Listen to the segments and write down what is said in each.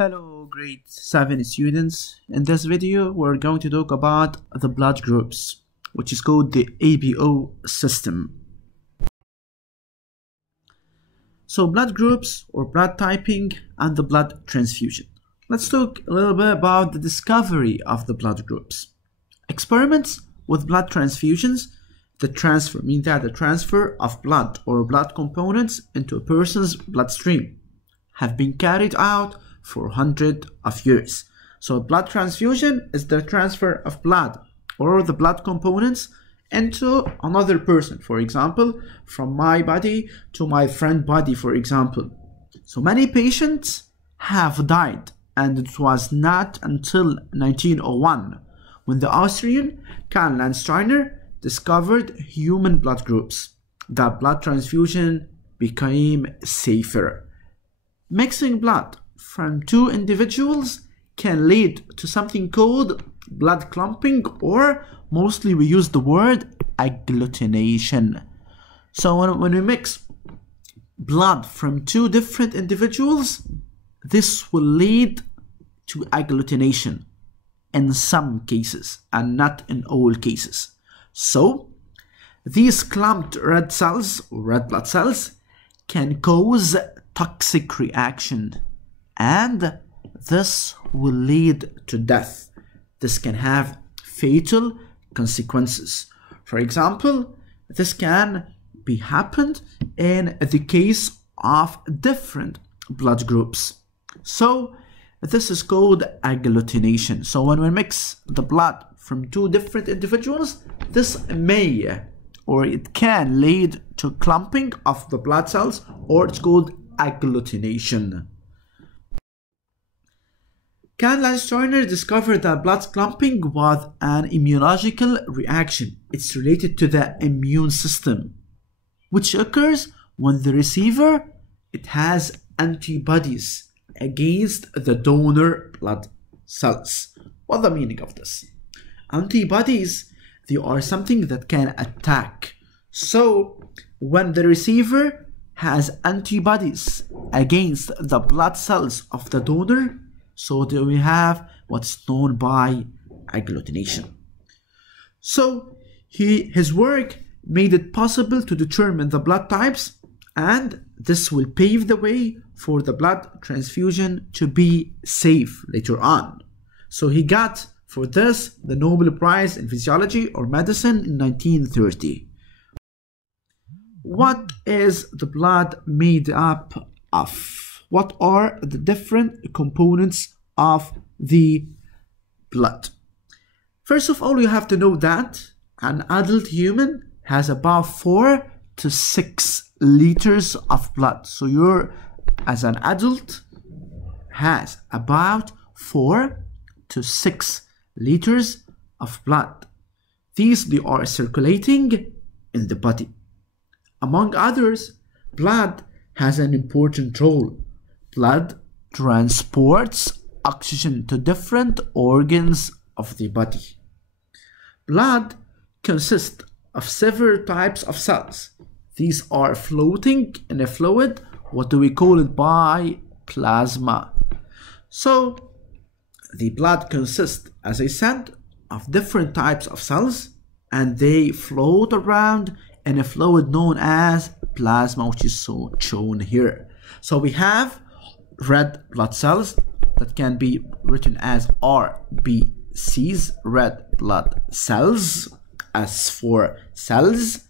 Hello grade 7 students. In this video we're going to talk about the blood groups, which is called the ABO system. So blood groups or blood typing and the blood transfusion. Let's talk a little bit about the discovery of the blood groups. Experiments with blood transfusions, the transfer of blood or blood components into a person's bloodstream, have been carried out for hundreds of years. So blood transfusion is the transfer of blood or the blood components into another person, for example, from my body to my friend's body, for example. So many patients have died, and it was not until 1901 when the Austrian Karl Landsteiner discovered human blood groups that blood transfusion became safer. Mixing blood from two individuals can lead to something called blood clumping, or mostly we use the word agglutination. So when we mix blood from two different individuals, this will lead to agglutination in some cases and not in all cases. So these clumped red cells or red blood cells can cause toxic reaction, and this will lead to death. This can have fatal consequences. For example, this can be happened in the case of different blood groups. So this is called agglutination. So when we mix the blood from two different individuals, this may or it can lead to clumping of the blood cells, or it's called agglutination. Karl Landsteiner discovered that blood clumping was an immunological reaction. It's related to the immune system, which occurs when the receiver has antibodies against the donor blood cells. What's the meaning of this? Antibodies, they are something that can attack. So when the receiver has antibodies against the blood cells of the donor, so that we have what's known by agglutination. So his work made it possible to determine the blood types, and this will pave the way for the blood transfusion to be safe later on. So he got for this the Nobel Prize in Physiology or Medicine in 1930. What is the blood made up of? What are the different components of the blood? First of all, you have to know that an adult human has about 4 to 6 liters of blood. So you're, as an adult, has about 4 to 6 liters of blood. These, they are circulating in the body. Among others, blood has an important role. Blood transports oxygen to different organs of the body. Blood consists of several types of cells. These are floating in a fluid. What do we call it? By plasma. So the blood consists, as I said, of different types of cells, and they float around in a fluid known as plasma, which is so shown here. So we have red blood cells that can be written as RBCs, red blood cells, as for cells,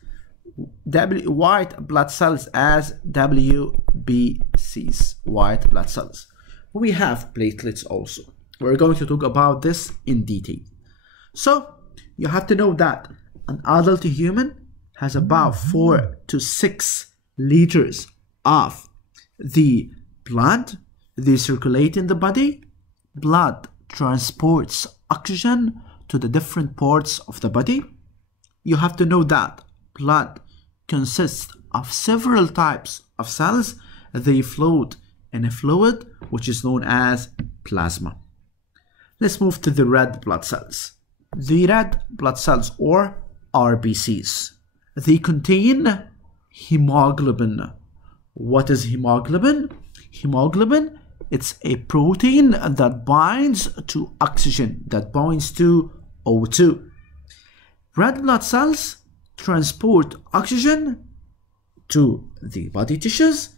white blood cells as WBCs, white blood cells. We have platelets also. We're going to talk about this in detail. So you have to know that an adult human has about 4 to 6 liters of the blood. They circulate in the body. Blood transports oxygen to the different parts of the body. You have to know that blood consists of several types of cells. They float in a fluid which is known as plasma. Let's move to the red blood cells. The red blood cells, or RBCs, they contain hemoglobin. What is hemoglobin? Hemoglobin it's a protein that binds to oxygen, that binds to O2. Red blood cells transport oxygen to the body tissues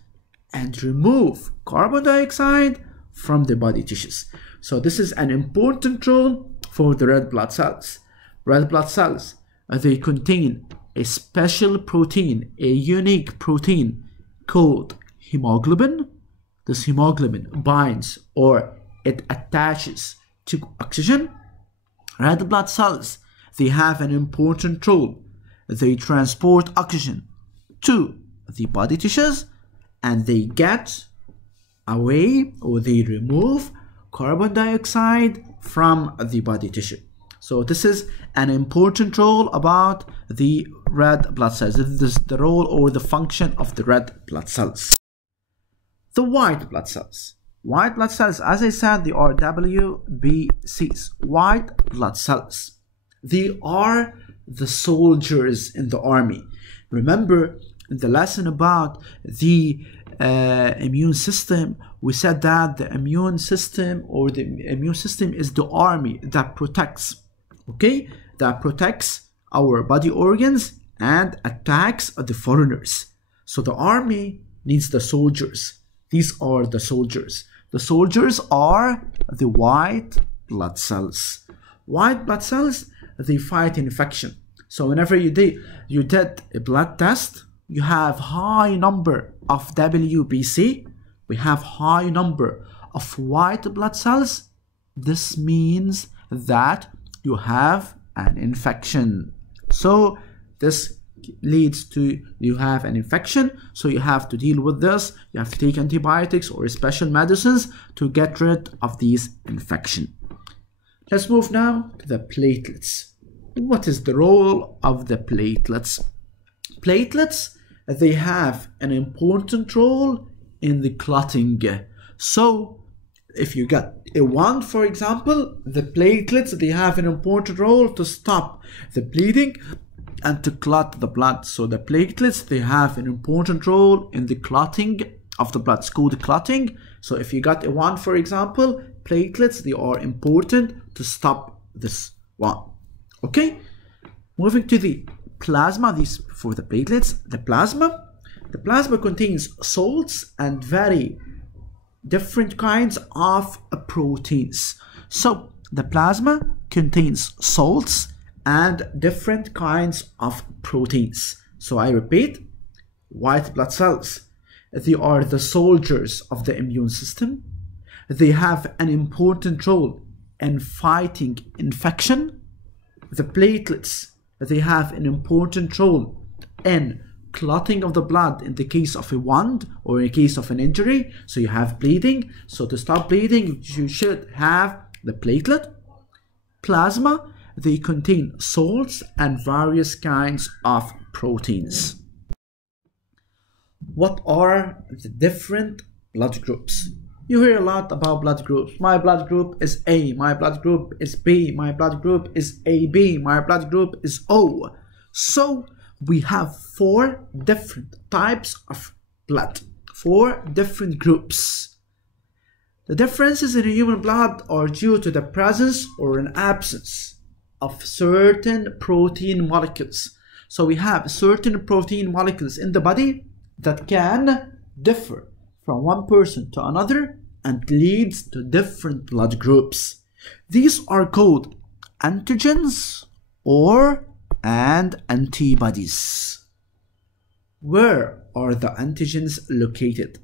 and remove carbon dioxide from the body tissues. So this is an important role for the red blood cells. Red blood cells, they contain a special protein, a unique protein called hemoglobin. This hemoglobin binds or it attaches to oxygen. Red blood cells, they have an important role. They transport oxygen to the body tissues and they get away or they remove carbon dioxide from the body tissue. So this is an important role about the red blood cells. This is the role or the function of the red blood cells. The white blood cells. White blood cells, as I said, they are WBCs. White blood cells. They are the soldiers in the army. Remember in the lesson about the immune system, we said that the immune system is the army that protects, okay, that protects our body organs and attacks the foreigners. So the army needs the soldiers. These are the soldiers. The soldiers are the white blood cells. White blood cells, they fight infection. So whenever you did a blood test, you have high number of WBC, we have high number of white blood cells. This means that you have an infection. So this leads to you have an infection, so you have to deal with this. You have to take antibiotics or special medicines to get rid of these infection. Let's move now to the platelets. What is the role of the platelets? Platelets, they have an important role in the clotting. So if you get a wound, for example, the platelets, they have an important role to stop the bleeding and to clot the blood. So the platelets, they have an important role in the clotting of the blood. It's called clotting. So if you got a wound, for example, platelets, they are important to stop this wound. Okay, moving to the plasma. These for the platelets. The plasma contains salts and very different kinds of proteins. So the plasma contains salts and different kinds of proteins. So I repeat, white blood cells, they are the soldiers of the immune system. They have an important role in fighting infection. The platelets, they have an important role in clotting of the blood in the case of a wound or in case of an injury. So you have bleeding. So to stop bleeding, you should have the platelet. Plasma, they contain salts and various kinds of proteins. What are the different blood groups? You hear a lot about blood groups. My blood group is A, my blood group is B, my blood group is AB, my blood group is O. So we have 4 different types of blood, 4 different groups. The differences in human blood are due to the presence or an absence of certain protein molecules. So we have certain protein molecules in the body that can differ from one person to another and leads to different blood groups. These are called antigens and antibodies. Where are the antigens located?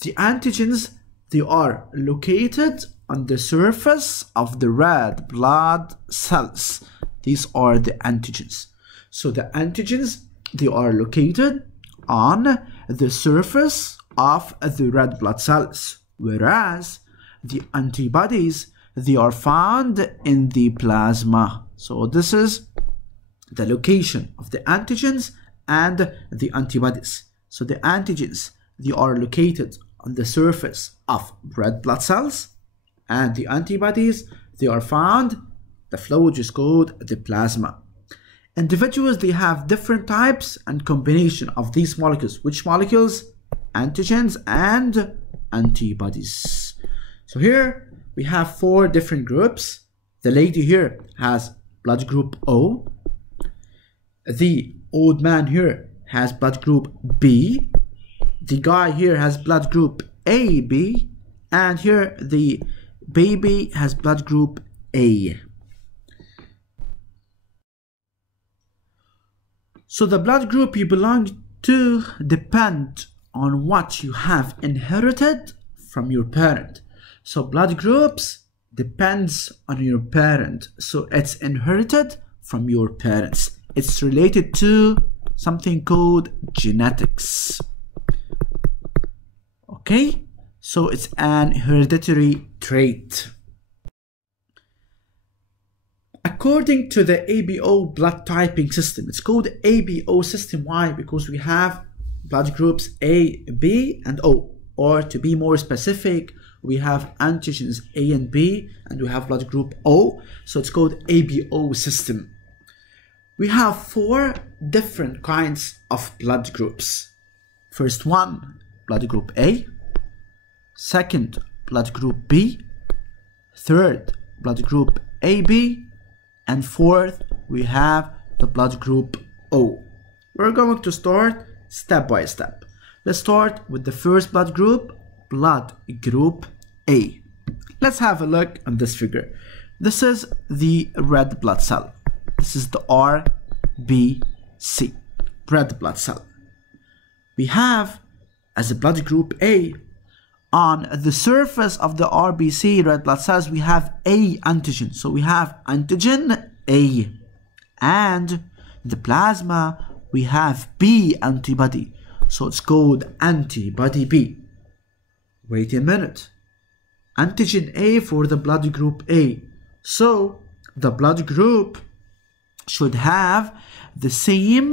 The antigens, they are located on the surface of the red blood cells. These are the antigens. So the antigens, they are located on the surface of the red blood cells, whereas the antibodies, they are found in the plasma. So this is the location of the antigens and the antibodies. So the antigens, they are located on the surface of red blood cells, and the antibodies, they are found, the fluid is called the plasma. Individuals, they have different types and combination of these molecules. Which molecules? Antigens and antibodies. So here we have 4 different groups. The lady here has blood group O. The old man here has blood group B. The guy here has blood group AB. And here the baby has blood group A. So the blood group you belong to depend on what you have inherited from your parent. So blood groups depends on your parent. So it's inherited from your parents. It's related to something called genetics. Okay? So it's an hereditary trait. According to the ABO blood typing system, it's called ABO system. Why? Because we have blood groups A, B, and O. Or to be more specific, we have antigens A and B, and we have blood group O. So it's called ABO system. We have 4 different kinds of blood groups. First one, blood group A. Second, blood group B. Third, blood group AB. And fourth, we have the blood group O. We're going to start step by step. Let's start with the first blood group A. Let's have a look at this figure. This is the red blood cell. This is the RBC, red blood cell. We have, as a blood group A, on the surface of the RBC red blood cells, we have A antigen. So we have antigen A. And the plasma, we have B antibody. So it's called antibody B. Wait a minute. Antigen A for the blood group A. So the blood group should have the same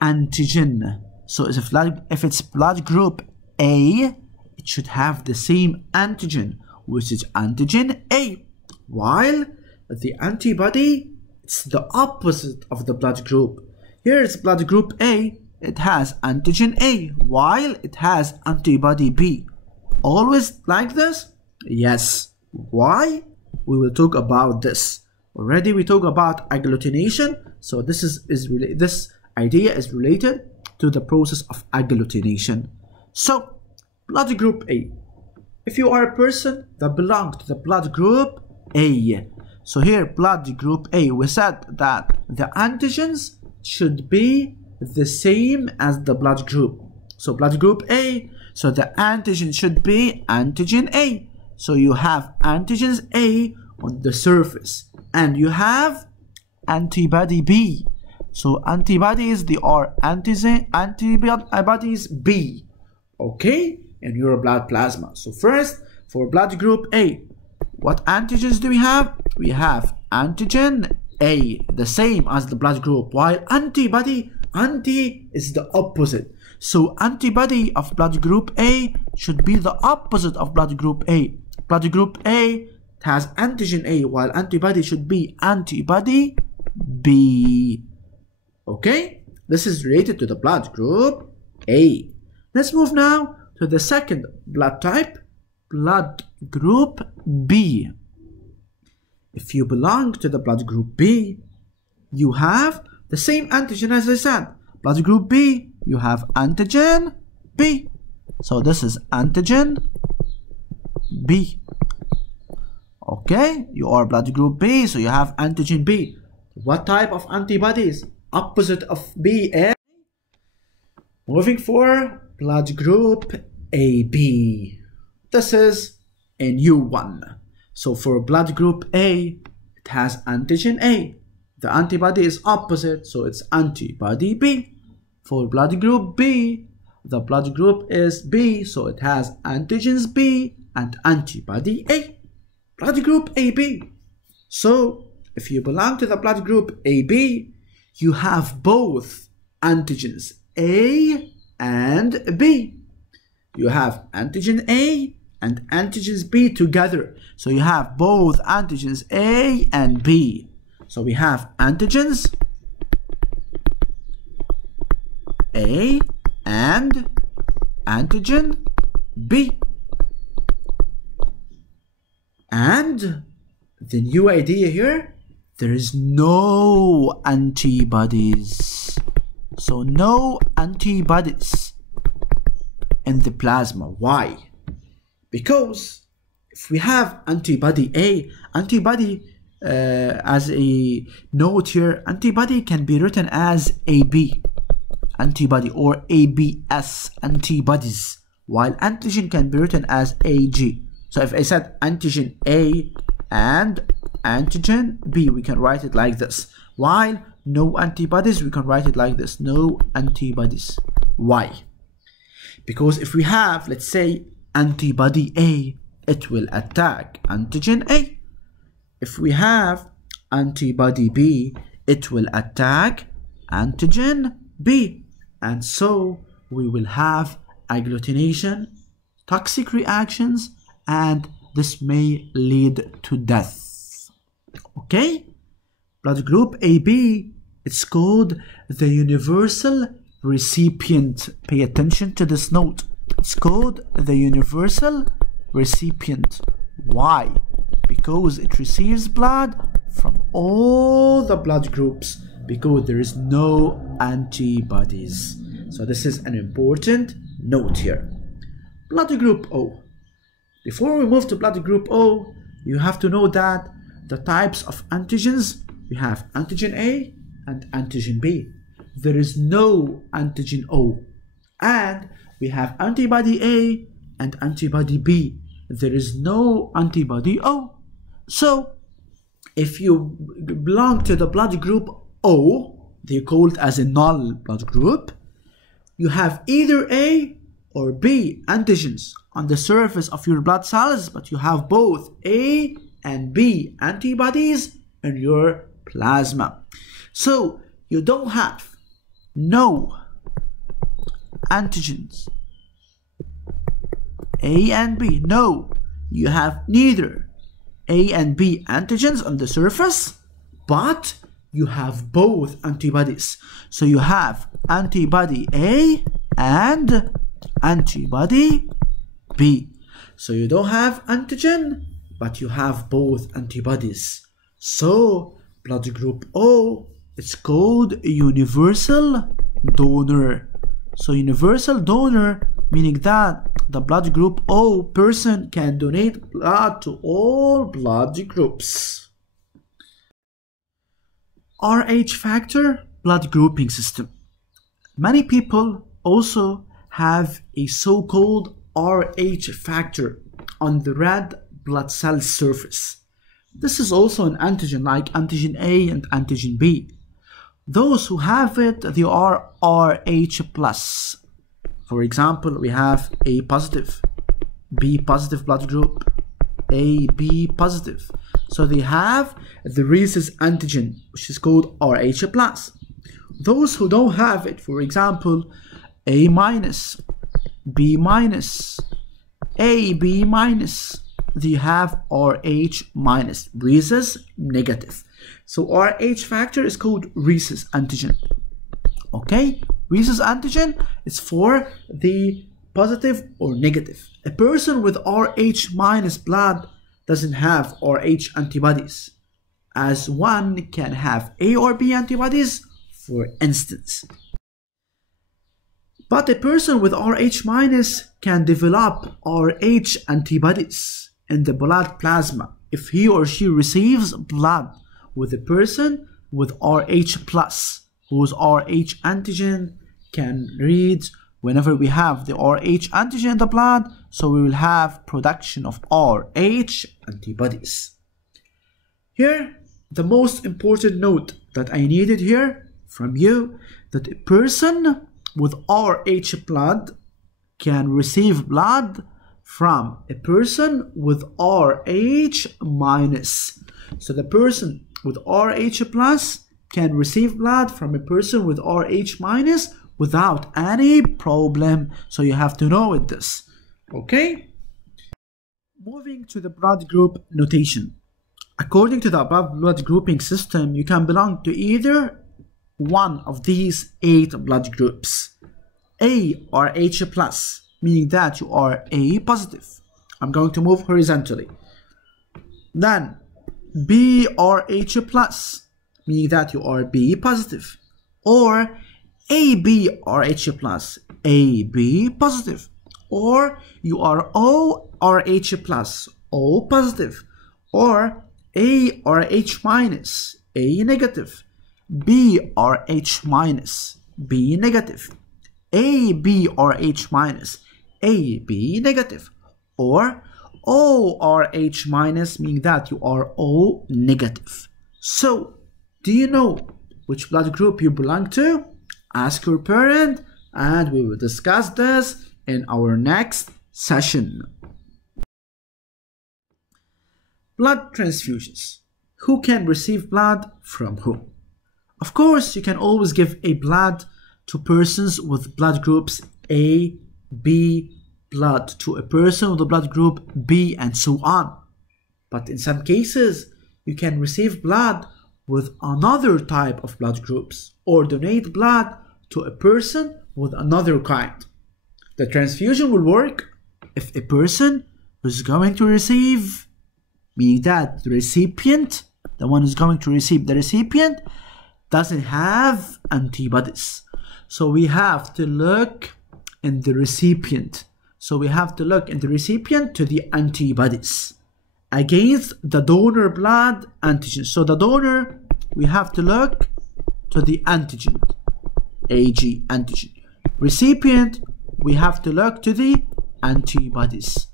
antigen. So if it's blood group A, it should have the same antigen, which is antigen A. While the antibody, it's the opposite of the blood group. Here it's blood group A, it has antigen A, while it has antibody B. Always like this? Yes. Why? We will talk about this. Already we talk about agglutination, so this idea is related to the process of agglutination. So, blood group A. If you are a person that belongs to the blood group A, so here blood group A, we said that the antigens should be the same as the blood group. So blood group A, so the antigen should be antigen A. So you have antigens A on the surface, and you have antibody B. So antibodies, they are antibodies B, okay, in your blood plasma. So first, for blood group A, what antigens do we have? We have antigen A, the same as the blood group, while antibody, anti is the opposite. So antibody of blood group A should be the opposite of blood group A. Blood group A has antigen A, while antibody should be antibody B. Okay, this is related to the blood group A. Let's move now to the second blood type, blood group B. If you belong to the blood group B, you have the same antigen as I said. Blood group B, you have antigen B. So this is antigen B. Okay, you are blood group B, so you have antigen B. What type of antibodies? Opposite of B and moving for blood group AB. This is a new one. So for blood group A, it has antigen A. The antibody is opposite, so it's antibody B. For blood group B, the blood group is B, so it has antigens B and antibody A. Blood group AB. So if you belong to the blood group AB, you have both antigens A and B. You have antigen A and antigens B together. So you have both antigens A and B. So we have antigens A and antigen B. And the new idea here, there is no antibodies. So no antibodies in the plasma. Why? Because if we have antibody A, antibody as a note here, antibody can be written as AB antibody or ABS antibodies, while antigen can be written as AG. So if I said antigen A and antigen B, we can write it like this. While no antibodies, we can write it like this. No antibodies. Why? Because if we have, let's say, antibody A, it will attack antigen A. If we have antibody B, it will attack antigen B. And so we will have agglutination, toxic reactions, and this may lead to death. Okay? Blood group AB, it's called the universal recipient. Pay attention to this note. It's called the universal recipient. Why? Because it receives blood from all the blood groups, because there is no antibodies. So this is an important note here. Blood group O. Before we move to blood group O, you have to know that the types of antigens, we have antigen A and antigen B. There is no antigen O. And we have antibody A and antibody B. There is no antibody O. So if you belong to the blood group O, they call it as a null blood group, you have either A or B antigens on the surface of your blood cells, but you have both A and B antibodies in your plasma. So you don't have no antigens A and B. No, you have neither A and B antigens on the surface, but you have both antibodies. So you have antibody A and antibody B. So you don't have antigen, but you have both antibodies. So blood group O, it's called a universal donor. So universal donor, meaning that the blood group O person can donate blood to all blood groups. RH factor blood grouping system. Many people also have a so-called RH factor on the red blood cell surface. This is also an antigen like antigen A and antigen B. Those who have it, they are RH plus. For example, we have A positive, B positive blood group, AB positive. So they have the rhesus antigen, which is called RH plus. Those who don't have it, for example, A minus, B minus, AB minus, they have RH minus, rhesus negative. So RH factor is called rhesus antigen. Okay, rhesus antigen is for the positive or negative. A person with RH minus blood doesn't have RH antibodies, as one can have A or B antibodies, for instance. But a person with RH minus can develop RH antibodies in the blood plasma if he or she receives blood with a person with RH plus, whose RH antigen can read whenever we have the RH antigen in the blood, so we will have production of RH antibodies. Here, the most important note that I needed here from you, that a person with RH blood can receive blood from a person with RH minus. So the person with RH plus can receive blood from a person with RH minus without any problem. So you have to know this. Okay? Moving to the blood group notation. According to the above blood grouping system, you can belong to either one of these 8 blood groups. A or H plus, meaning that you are A positive. I'm going to move horizontally. Then B or H plus, meaning that you are B positive. Or AB or H plus, AB positive. Or you are O or H plus, O positive. Or A or H minus, A negative. B or H minus, B negative. AB or H minus, AB negative. Or O or H minus, meaning that you are O negative. So, do you know which blood group you belong to? Ask your parent, and we will discuss this in our next session. Blood transfusions. Who can receive blood from who? Of course, you can always give a blood to persons with blood groups A, B, blood to a person with the blood group B, and so on. But in some cases, you can receive blood with another type of blood groups or donate blood to a person with another kind. The transfusion will work if a person who's going to receive, meaning that the recipient, the one who's going to receive the recipient, doesn't have antibodies. So we have to look in the recipient. So we have to look in the recipient to the antibodies against the donor blood antigen. So the donor, we have to look to the antigen, AG antigen. Recipient, we have to look to the antibodies.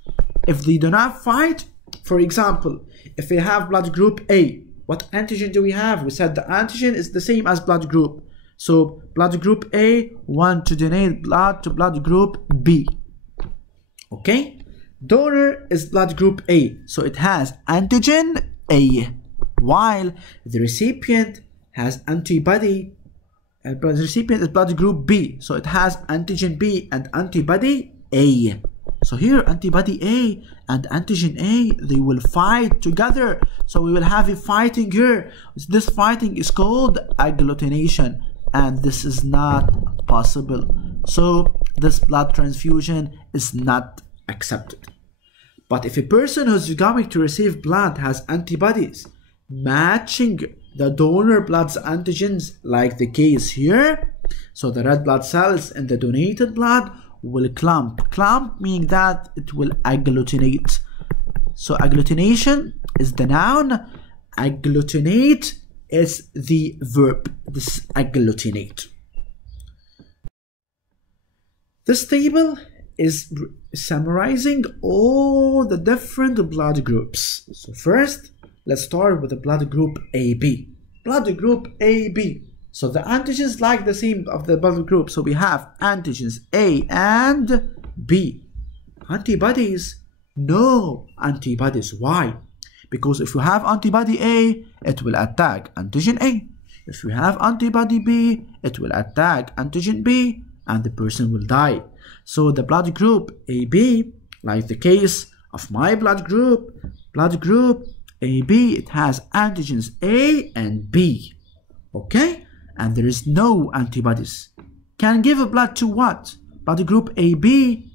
If they do not fight, for example, if we have blood group A, what antigen do we have? We said the antigen is the same as blood group. So blood group A want to donate blood to blood group B. Okay? Donor is blood group A, so it has antigen A, while the recipient has antibody. The recipient is blood group B, so it has antigen B and antibody A. So here antibody A and antigen A, they will fight together. So we will have a fighting here. This fighting is called agglutination, and this is not possible. So this blood transfusion is not accepted. But if a person who's going to receive blood has antibodies matching the donor blood's antigens, like the case here, so the red blood cells in the donated blood will clump. Clump meaning that it will agglutinate. So agglutination is the noun, agglutinate is the verb. This is agglutinate. This table is summarizing all the different blood groups. So first, let's start with the blood group AB. Blood group AB. So the antigens like the same of the blood group. So we have antigens A and B. Antibodies? No antibodies. Why? Because if you have antibody A, it will attack antigen A. If you have antibody B, it will attack antigen B, and the person will die. So the blood group AB, like the case of my blood group AB, it has antigens A and B. Okay? And there is no antibodies. Can give blood to what? Blood group AB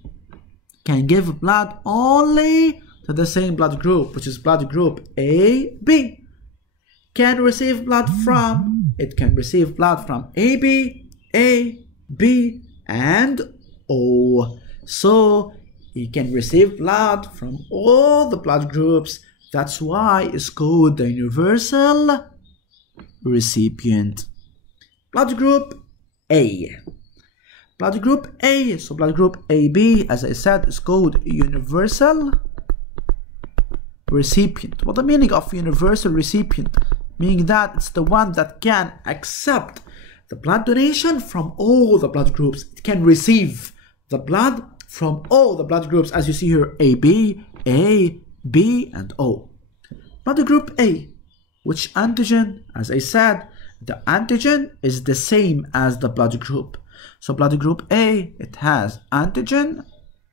can give blood only to the same blood group, which is blood group AB. Can receive blood from, it can receive blood from AB, A, B, and O. So it can receive blood from all the blood groups. That's why it's called the universal recipient. Blood group A. Blood group A, so blood group AB, as I said, is called universal recipient. What the meaning of universal recipient? Meaning that it's the one that can accept the blood donation from all the blood groups. It can receive the blood from all the blood groups, as you see here, AB, A, B, and O. Blood group A, which antigen? As I said, the antigen is the same as the blood group. So blood group A, it has antigen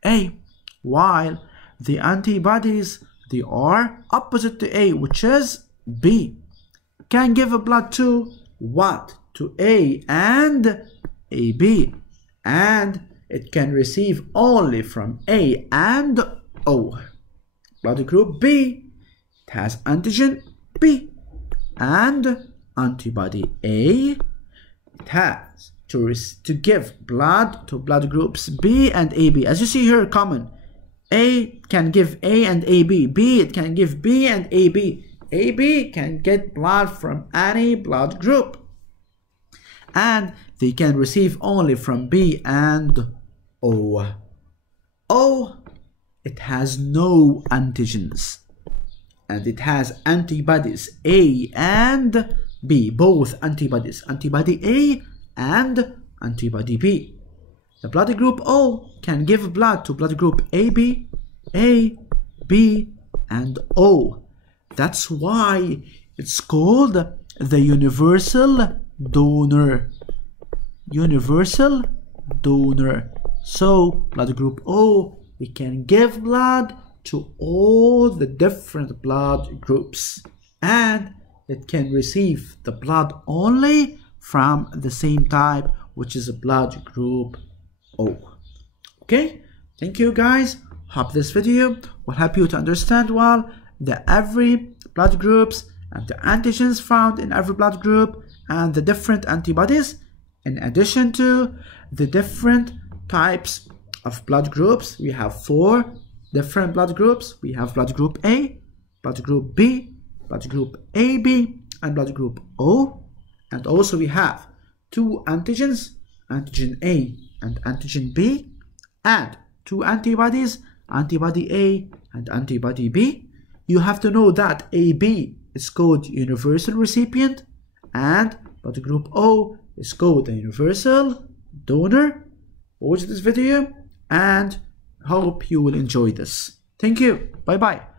A, while the antibodies, they are opposite to A, which is B. Can give a blood to what? To A and AB. and it can receive only from A and O. Blood group B, it has antigen B and antibody A. It has to give blood to blood groups B and AB. As you see here, common. A can give A and AB. B, it can give B and AB. AB can get blood from any blood group. And they can receive only from B and O. O, it has no antigens. And it has antibodies A and B, both antibodies. Antibody A and antibody B. The blood group O can give blood to blood group AB, A, B, and O. That's why it's called the universal donor. Universal donor. So blood group O, we can give blood to all the different blood groups, and it can receive the blood only from the same type, which is a blood group O. Okay, thank you guys. Hope this video will help you to understand well the every blood groups and the antigens found in every blood group and the different antibodies, in addition to the different types of blood groups. We have 4 different blood groups. We have blood group A, blood group B, blood group AB, and blood group O. And also we have 2 antigens, antigen A and antigen B, and 2 antibodies, antibody A and antibody B. You have to know that AB is called universal recipient and blood group O is called the universal donor. Watch this video and hope you will enjoy this. Thank you. Bye bye.